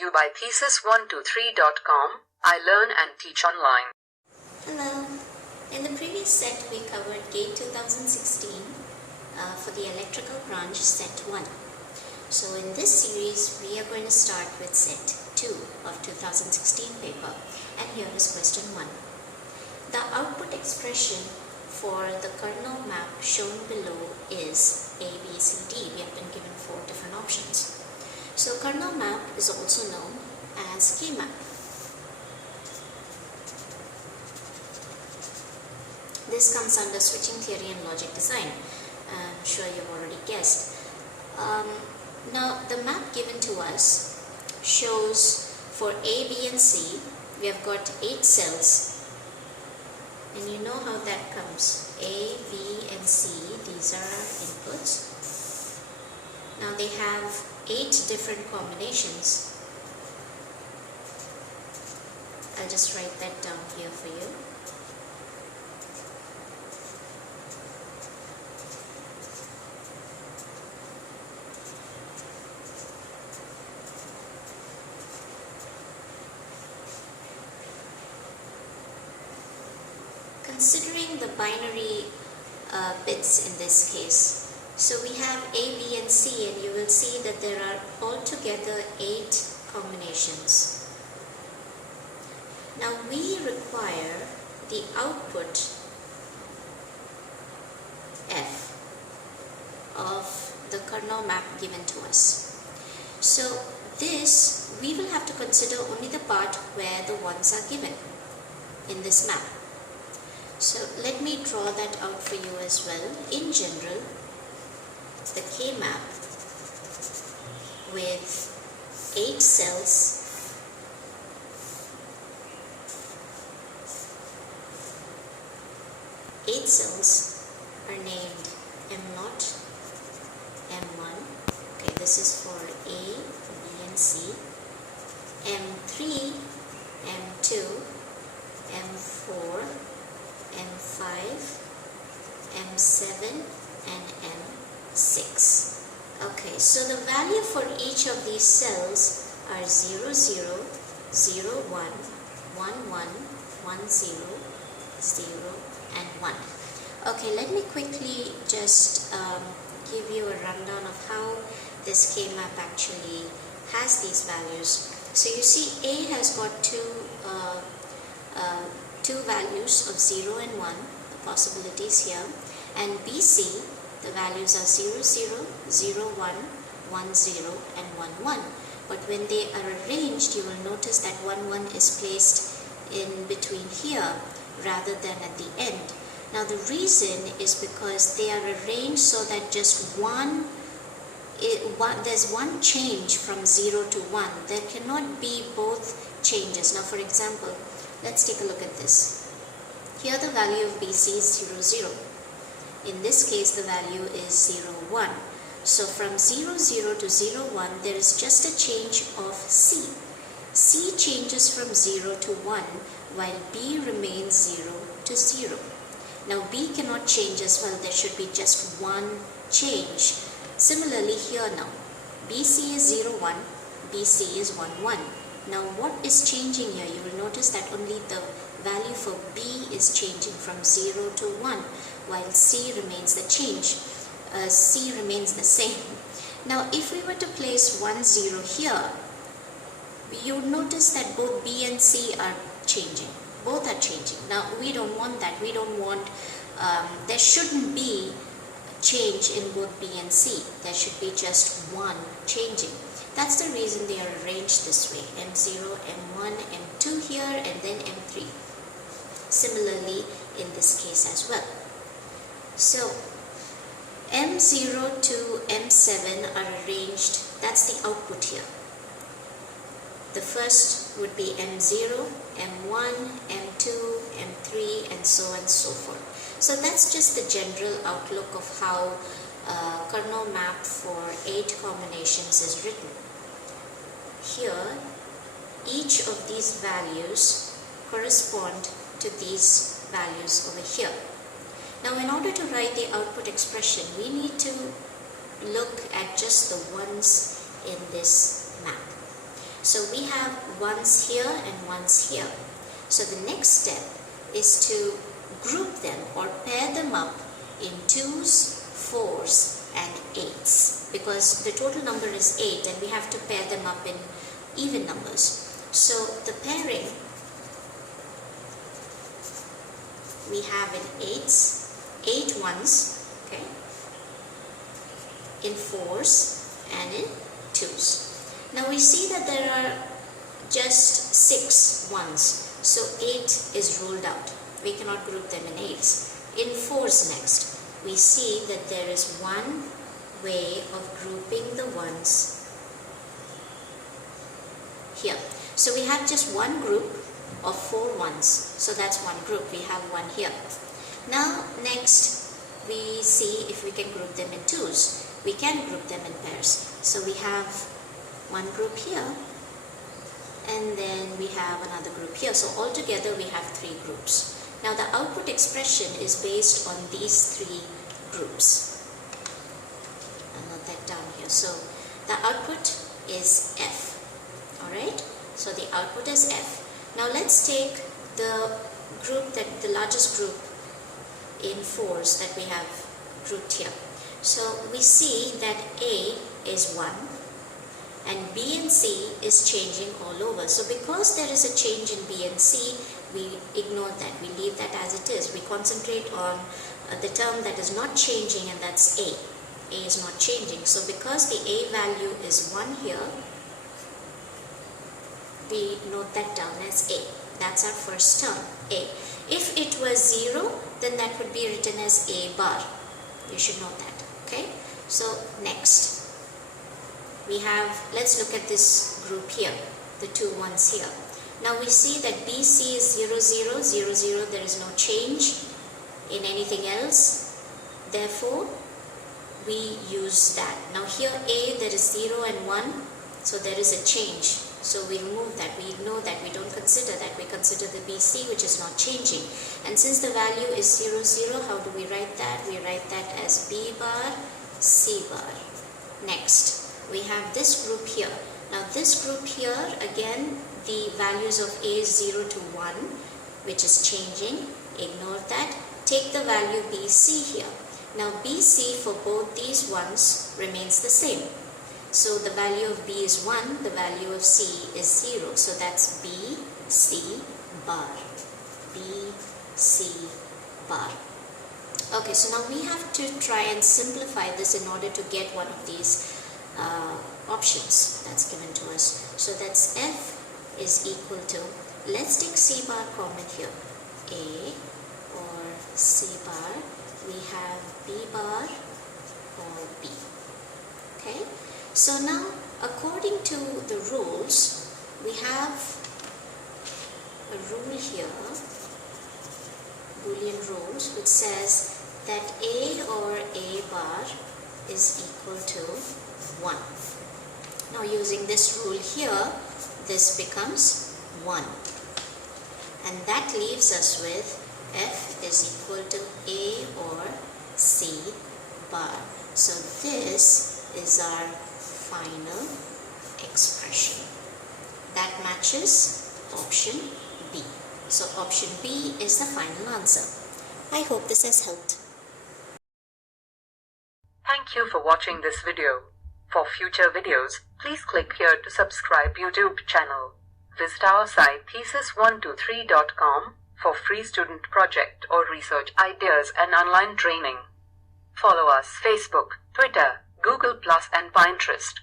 you by Thesis123.com. I learn and teach online. Hello. In the previous set, we covered GATE 2016 for the electrical branch set 1. So in this series, we are going to start with set 2 of 2016 paper, and here is question 1. The output expression for the kernel map shown below is A, B, C, D. We have been given 4 different options. So kernel map is also known as K-map. This comes under switching theory and logic design. I'm sure you've already guessed. Now the map given to us shows for A, B and C, we have got 8 cells. And you know how that comes. A, B and C, these are our inputs. Now they have 8 different combinations. I'll just write that down here for you. Considering the binary bits in this case, so we have A, B and C, and you will see that there are altogether 8 combinations. Now we require the output F of the kernel map given to us. So this, we will have to consider only the part where the ones are given in this map. So let me draw that out for you as well. In general, the K-map with 8 cells, are named M0, M1, okay, this is for A, B and C, M3, M2, M4, M5, M7 and M6. Okay, so the value for each of these cells are 0, 0, 0, 1, 1, 1, 1, 0, 0 and 1. Okay, let me quickly just give you a rundown of how this K-map actually has these values. So you see A has got two values of 0 and 1, the possibilities here, and BC, the values are 0, 0, 0, 1, 1, 0 and 1, 1. But when they are arranged, you will notice that 1, 1 is placed in between here rather than at the end. Now the reason is because they are arranged so that just there's one change from 0 to 1. There cannot be both changes. Now for example, let's take a look at this. Here the value of BC is 0, 0. In this case the value is 0, 1. So from 0, 0 to 0, 1 there is just a change of C. C changes from 0 to 1 while B remains 0 to 0. Now B cannot change as well, there should be just one change. Similarly here now, BC is 0, 1, BC is 1, 1. Now what is changing here? You will notice that only the value for B is changing from 0 to 1 while C remains the same. Now if we were to place 1, 0 here, you would notice that both B and C are changing. Both are changing. Now we don't want that. We don't want, there shouldn't be change in both B and C. There should be just one changing. That's the reason they are arranged this way. M0, M1, M2 here and then M3. Similarly in this case as well. So M0 to M7 are arranged, that's the output here. The first would be M0, M1, M2, M3 and so on and so forth. So that's just the general outlook of how kernel map for 8 combinations is written. Here, each of these values correspond to these values over here. Now in order to write the output expression, we need to look at just the ones in this map. So we have ones here and ones here. So the next step is to group them or pair them up in 2s, 4s and 8s, because the total number is 8 and we have to pair them up in even numbers. So the pairing we have in 8s, 8 ones, okay, in 4s and in 2s. Now we see that there are just 6 ones, so 8 is ruled out. We cannot group them in 8s. In 4s next, we see that there is one way of grouping the ones here. So we have just one group of 4 ones, so that's one group. We have one here. Now next we see if we can group them in 2s. We can group them in pairs. So we have one group here and then we have another group here. So altogether we have 3 groups. Now the output expression is based on these 3 groups. I'll note that down here. So the output is F. Alright, so the output is F. Now let's take the group, the largest group in 4s that we have grouped here. So we see that A is 1 and B and C is changing all over. So because there is a change in B and C, we ignore that. We leave that as it is. We concentrate on the term that is not changing, and that's A. A is not changing. So because the A value is 1 here, we note that down as A. That's our first term, A. If it was 0, then that would be written as A bar. You should know that. Okay, so next we have, let's look at this group here, the 2 ones here. Now we see that BC is 0, 0, 0, 0. There is no change in anything else. Therefore, we use that. Now here A, there is 0 and 1. So there is a change. So we remove that. We ignore that. We don't consider that. We consider the BC, which is not changing. And since the value is 0, 0, how do we write that? We write that as B bar, C bar. Next, we have this group here. Now this group here, again, the values of A is 0 to 1, which is changing. Ignore that. Take the value BC here. Now BC for both these ones remains the same. So the value of B is 1, the value of C is 0. So that's B, C bar. B, C bar. Okay, so now we have to try and simplify this in order to get one of these options that's given to us. So that's F is equal to, let's take C bar common here, A or C bar, we have B bar or B. Okay, so now according to the rules, we have a rule here, Boolean rules, which says that A or A bar is equal to 1. Now using this rule here, this becomes 1. And that leaves us with F is equal to A or C bar. So this is our final expression. That matches option B. So option B is the final answer. I hope this has helped. Thank you for watching this video. For future videos, please click here to subscribe YouTube channel. Visit our site thesis123.com for free student project or research ideas and online training. Follow us Facebook, Twitter, Google+ and Pinterest.